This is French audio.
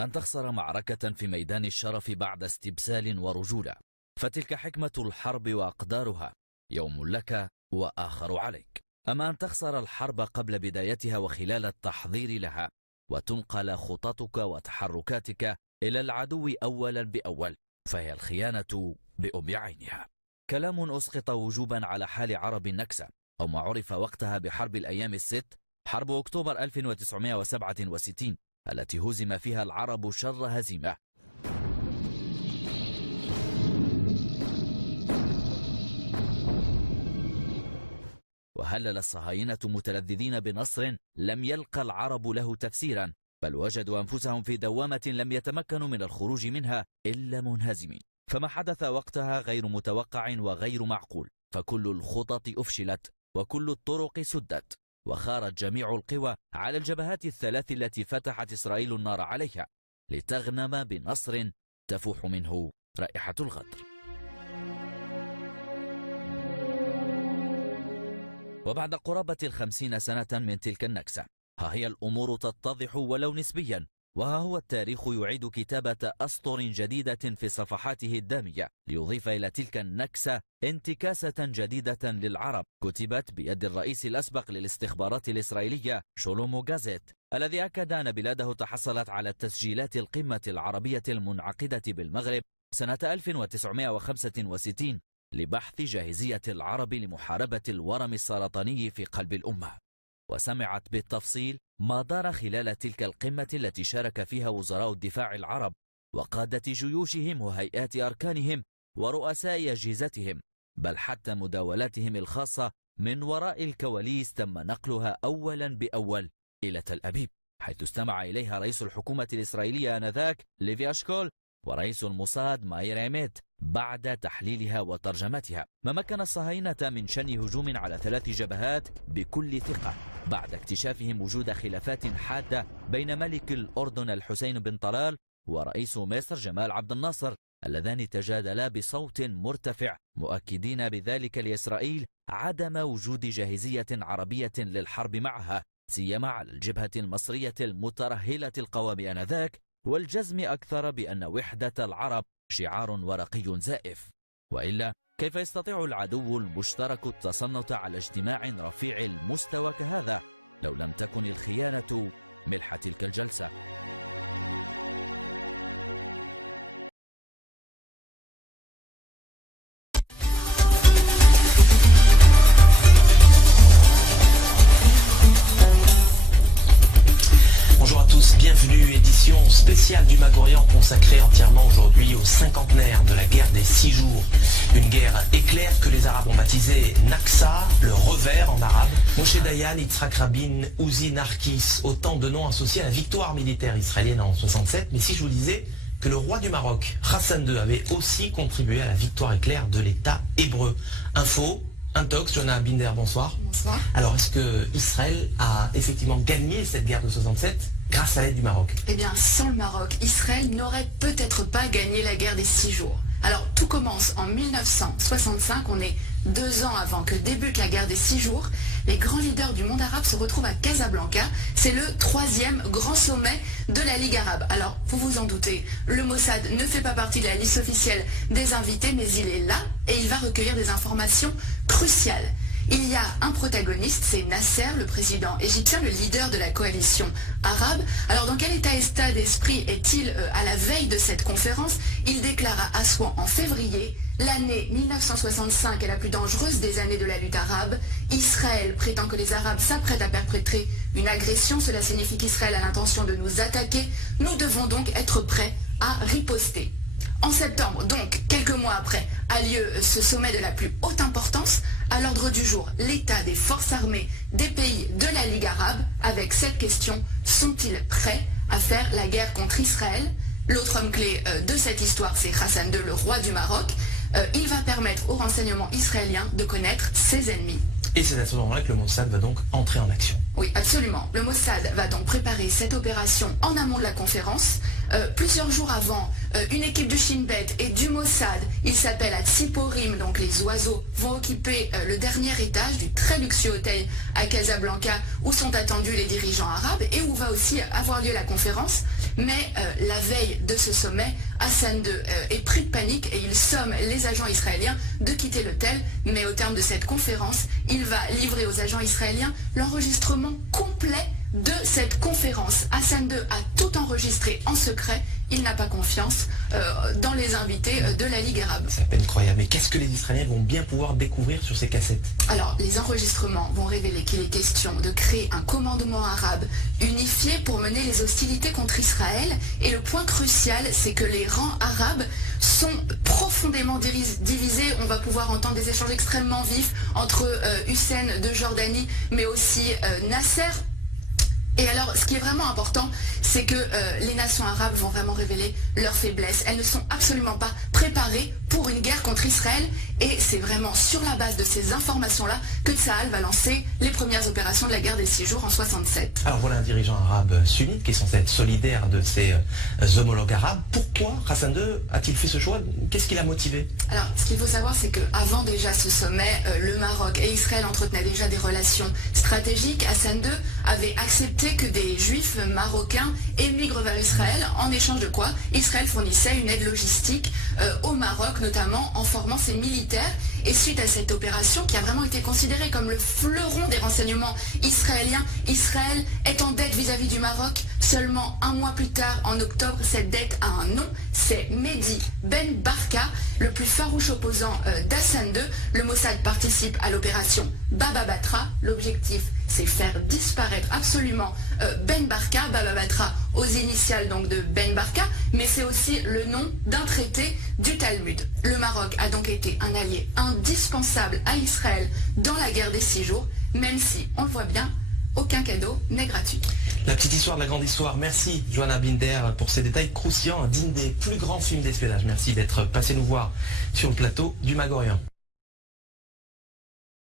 أن تخسر معركة في ميدان الشرف بعد استبسال ورجولة، فتلك حكمة الحرب وأقدارها، يوم لك وآخر عليك. أما أن تخسر الحرب قبل بدايتها وخلال التحضير لها، وتنقل خططك وتحركاتك إلى العدو أولا بأول، فهي الخيانة بأم عينها. كلام أسقط وجوبا على حال عرب النكسة، أو ما عرف وقتها بحرب الأيام الست، حرب أكتوبر 1967 التي هزم فيها العرب شر هزيمة. وهلل الصهاينة متلذذين بنصر لم يلقى العرب له تفسيرا، بل وجدوا أنفسهم في دوامة لم يتمكنوا من الخروج منها إلا منهزمين. فما حدث وقتها غير متوقع وغير معقول، فكل الخطط أفشلت وكل الطرق سدت، وخارت جميع القوى على الجبهات الثلاث التي فتحت إسرائيل النار عليها لتغنم بنصر تفوح منه رائحة الغدر. وبعد قرابة 50 سنة من تلك النكسة، ها هي الأمور تتضح ولو نسبيا، وها هو التاريخ يعيد كتابة أسطر جديدة في صفحاته الدامية، ليضيف إلى تلك النكسة انتكاسة جديدة للعرب كتبت بيد الرئيس الأسبق للاستخبارات الإسرائيلية شولومو غازيت، الذي أكد أن بلاده تحصلت على تسجيلات القمة العربية المنعقدة بالمغرب سنة 1965 لبحث جاهزية العرب لمحاربة الورم السرطاني في قلب الأمة، وسمعت بالتفصيل ما دار خلال تلك القمة التي شارك فيها وزراء الدفاع العرب وقادة جيوشهم وهيئات أركانهم ورؤساء أجهزتهم، بل حتى مداولاتهم الخاصة من وراء الكواليس تم نقلها أولا بأول إلى تل أبيب، حيث استمع إليها رئيس الحكومة الإسرائيلية آنذاك ليفي أشكول ورئيس الموساد ماير عيميت بعد تحليلها وترجمتها، ما مكن الصهاينة من شن هجوم على 3 جبهات بكل ثقة بعد اكتشافهم وجود خلافات حادة بين ملك الأردن الحسين بن طلال ورئيس مصر جمال عبد الناصر، اللذان تجادلا بصوت مرتفع مؤكدين بذلك لإسرائيل عدم وجود جاهزية عربية للحرب معها، سيما على الجبهة المصرية المترهلة القوام آنذاك، والجزم أكثر بأن وحدة العرب شعار ورقي زائف. وإلا كيف يستطيع العدو المشترك التصنت على اجتماع رفيع المستوى كهذا لو لم تكن الخيانة ملح تلك الجلسة؟ Bonjour à tous, bienvenue, édition spéciale du Mag-Orient consacrée entièrement aujourd'hui au cinquantenaire de la guerre des 6 jours. Une guerre éclair que les Arabes ont baptisée Naksa, le revers en arabe. Moshe Dayan, Yitzhak Rabin, Uzi Narkis, autant de noms associés à la victoire militaire israélienne en 67. Mais si je vous disais que le roi du Maroc, Hassan II, avait aussi contribué à la victoire éclair de l'État hébreu. Info, Intox, Jonah Binder, bonsoir. Bonsoir. Alors, est-ce que Israël a effectivement gagné cette guerre de 67 grâce à l'aide du Maroc? Eh bien, sans le Maroc, Israël n'aurait peut-être pas gagné la guerre des 6 jours. Alors, tout commence en 1965, on est 2 ans avant que débute la guerre des 6 jours. Les grands leaders du monde arabe se retrouvent à Casablanca. C'est le 3e grand sommet de la Ligue arabe. Alors, vous vous en doutez, le Mossad ne fait pas partie de la liste officielle des invités, mais il est là et il va recueillir des informations cruciales. Il y a un protagoniste, c'est Nasser, le président égyptien, le leader de la coalition arabe. Alors dans quel état d'esprit est-il à la veille de cette conférence? Il déclare à Assouan en février: l'année 1965 est la plus dangereuse des années de la lutte arabe. Israël prétend que les Arabes s'apprêtent à perpétrer une agression. Cela signifie qu'Israël a l'intention de nous attaquer. Nous devons donc être prêts à riposter. En septembre, donc quelques mois après, a lieu ce sommet de la plus haute importance. À l'ordre du jour, l'état des forces armées des pays de la Ligue arabe, avec cette question: sont-ils prêts à faire la guerre contre Israël? L'autre homme clé de cette histoire, c'est Hassan II, le roi du Maroc. Il va permettre aux renseignements israéliens de connaître ses ennemis. Et c'est à ce moment-là que le Mossad va donc entrer en action. Oui, absolument. Le Mossad va donc préparer cette opération en amont de la conférence. Plusieurs jours avant, une équipe du Shin Bet et du Mossad, il s'appelle à Tsiporim, donc les oiseaux, vont occuper le dernier étage du très luxueux hôtel à Casablanca où sont attendus les dirigeants arabes et où va aussi avoir lieu la conférence. Mais la veille de ce sommet, Hassan II est pris de panique et il somme les agents israéliens de quitter l'hôtel. Mais au terme de cette conférence, il va livrer aux agents israéliens l'enregistrement complet de cette conférence. Hassan II a tout enregistré en secret. Il n'a pas confiance dans les invités de la Ligue arabe. C'est à peine croyable. Mais qu'est-ce que les Israéliens vont bien pouvoir découvrir sur ces cassettes? Alors, les enregistrements vont révéler qu'il est question de créer un commandement arabe unifié pour mener les hostilités contre Israël. Et le point crucial, c'est que les rangs arabes sont profondément divisés. On va pouvoir entendre des échanges extrêmement vifs entre Hussein de Jordanie, mais aussi Nasser. Et alors, ce qui est vraiment important, c'est que les nations arabes vont vraiment révéler leurs faiblesses. Elles ne sont absolument pas préparées pour une guerre contre Israël. Et c'est vraiment sur la base de ces informations-là que Tsahal va lancer les premières opérations de la guerre des 6 jours en 67. Alors voilà un dirigeant arabe sunnite qui est censé être solidaire de ses homologues arabes. Pourquoi Hassan II a-t-il fait ce choix? Qu'est-ce qui l'a motivé? Alors, ce qu'il faut savoir, c'est qu'avant déjà ce sommet, le Maroc et Israël entretenaient déjà des relations stratégiques. Hassan II avait accepté que des juifs marocains émigrent vers Israël, en échange de quoi Israël fournissait une aide logistique au Maroc, notamment en formant ses militaires. Et suite à cette opération, qui a vraiment été considérée comme le fleuron des renseignements israéliens, Israël est en dette vis-à-vis du Maroc. Seulement un mois plus tard, en octobre, cette dette a un nom, c'est Mehdi Ben Barka, le plus farouche opposant d'Hassan II. Le Mossad participe à l'opération Baba Batra. L'objectif, c'est faire disparaître absolument Ben Barka, Baba Batra aux initiales donc de Ben Barka, mais c'est aussi le nom d'un traité du Talmud. Le Maroc a donc été un allié indispensable à Israël dans la guerre des 6 jours, même si, on le voit bien, aucun cadeau n'est gratuit. La petite histoire de la grande histoire. Merci Johanna Binder pour ces détails croustillants, digne des plus grands films d'espionnage. Merci d'être passé nous voir sur le plateau du Mag Orient.